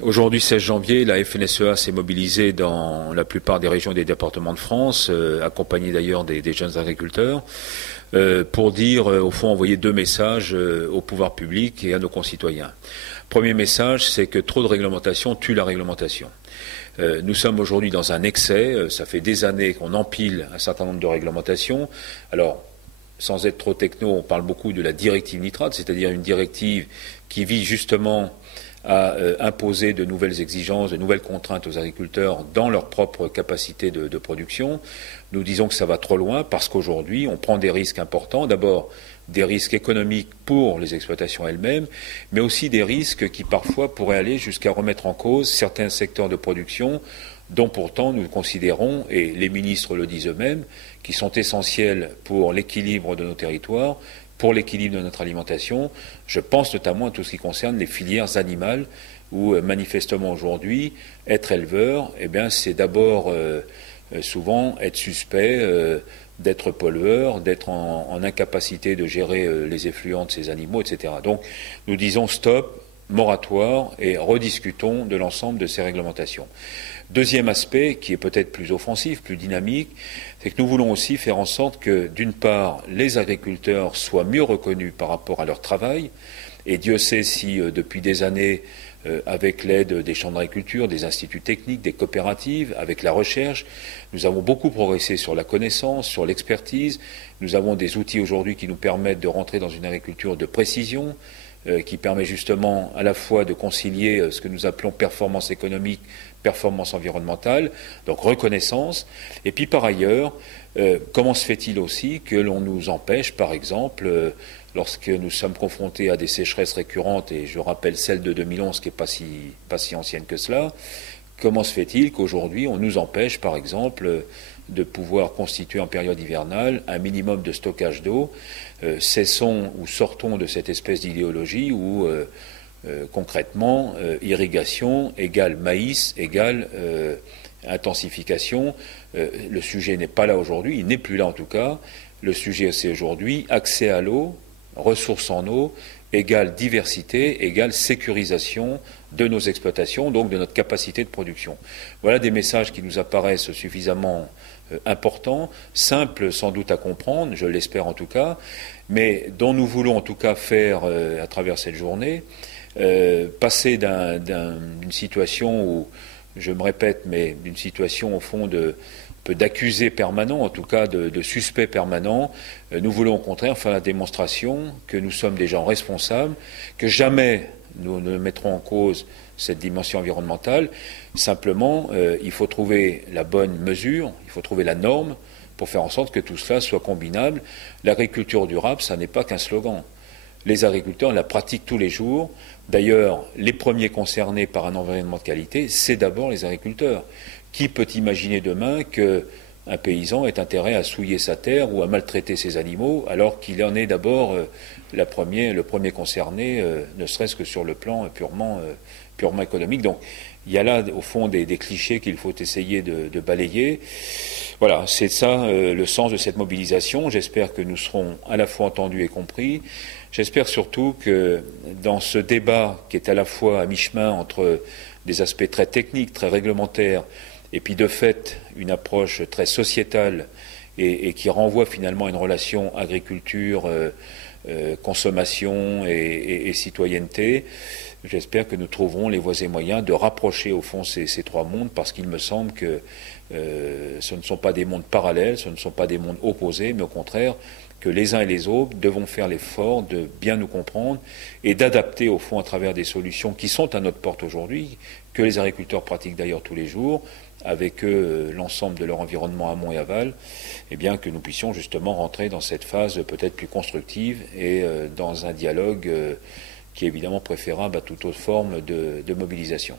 Aujourd'hui, 16 janvier, la FNSEA s'est mobilisée dans la plupart des régions et des départements de France, accompagnée d'ailleurs des jeunes agriculteurs, pour dire, au fond, envoyer deux messages au pouvoir public et à nos concitoyens. Premier message, c'est que trop de réglementation tue la réglementation. Nous sommes aujourd'hui dans un excès, ça fait des années qu'on empile un certain nombre de réglementations. Alors, sans être trop techno, on parle beaucoup de la directive nitrate, c'est-à-dire une directive qui vise justement à imposer de nouvelles exigences, de nouvelles contraintes aux agriculteurs dans leur propre capacité de production. Nous disons que ça va trop loin parce qu'aujourd'hui, on prend des risques importants. D'abord, des risques économiques pour les exploitations elles-mêmes, mais aussi des risques qui parfois pourraient aller jusqu'à remettre en cause certains secteurs de production dont pourtant nous considérons, et les ministres le disent eux-mêmes, qui sont essentiels pour l'équilibre de nos territoires, pour l'équilibre de notre alimentation. Je pense notamment à tout ce qui concerne les filières animales, où manifestement aujourd'hui, être éleveur, eh bien, c'est d'abord souvent être suspect, d'être pollueur, d'être en incapacité de gérer les effluents de ces animaux, etc. Donc nous disons stop, moratoire, et rediscutons de l'ensemble de ces réglementations. Deuxième aspect, qui est peut-être plus offensif, plus dynamique, c'est que nous voulons aussi faire en sorte que, d'une part, les agriculteurs soient mieux reconnus par rapport à leur travail, et Dieu sait si, depuis des années, avec l'aide des chambres d'agriculture, des instituts techniques, des coopératives, avec la recherche, nous avons beaucoup progressé sur la connaissance, sur l'expertise. Nous avons des outils aujourd'hui qui nous permettent de rentrer dans une agriculture de précision, qui permet justement à la fois de concilier ce que nous appelons performance économique, performance environnementale, donc reconnaissance. Et puis par ailleurs, comment se fait-il aussi que l'on nous empêche, par exemple, lorsque nous sommes confrontés à des sécheresses récurrentes, et je rappelle celle de 2011 qui n'est pas si ancienne que cela, comment se fait-il qu'aujourd'hui on nous empêche, par exemple, de pouvoir constituer en période hivernale un minimum de stockage d'eau? Cessons ou sortons de cette espèce d'idéologie où concrètement irrigation égale maïs égale intensification. Le sujet n'est pas là aujourd'hui, il n'est plus là en tout cas. Le sujet c'est aujourd'hui accès à l'eau, ressources en eau, égale diversité, égale sécurisation de nos exploitations, donc de notre capacité de production. Voilà des messages qui nous apparaissent suffisamment importants, simples sans doute à comprendre, je l'espère en tout cas, mais dont nous voulons en tout cas faire à travers cette journée, passer d'une situation où, je me répète, mais d'une situation au fond d'accusés permanents, en tout cas de suspects permanents. Nous voulons au contraire faire la démonstration que nous sommes des gens responsables, que jamais nous ne mettrons en cause cette dimension environnementale. Simplement, il faut trouver la bonne mesure, il faut trouver la norme pour faire en sorte que tout cela soit combinable. L'agriculture durable, ça n'est pas qu'un slogan. Les agriculteurs la pratiquent tous les jours. D'ailleurs, les premiers concernés par un environnement de qualité, c'est d'abord les agriculteurs. Qui peut imaginer demain qu'un paysan ait intérêt à souiller sa terre ou à maltraiter ses animaux, alors qu'il en est d'abord le premier concerné, ne serait-ce que sur le plan purement économique. Donc il y a là, au fond, des clichés qu'il faut essayer de balayer. Voilà, c'est ça le sens de cette mobilisation. J'espère que nous serons à la fois entendus et compris. J'espère surtout que dans ce débat qui est à la fois à mi-chemin entre des aspects très techniques, très réglementaires, et puis de fait une approche très sociétale et qui renvoie finalement à une relation agriculture, consommation et citoyenneté, j'espère que nous trouverons les voies et moyens de rapprocher au fond ces trois mondes, parce qu'il me semble que ce ne sont pas des mondes parallèles, ce ne sont pas des mondes opposés, mais au contraire que les uns et les autres devons faire l'effort de bien nous comprendre et d'adapter au fond à travers des solutions qui sont à notre porte aujourd'hui, que les agriculteurs pratiquent d'ailleurs tous les jours, avec eux l'ensemble de leur environnement amont et aval, et bien que nous puissions justement rentrer dans cette phase peut-être plus constructive et dans un dialogue qui est évidemment préférable à toute autre forme de mobilisation.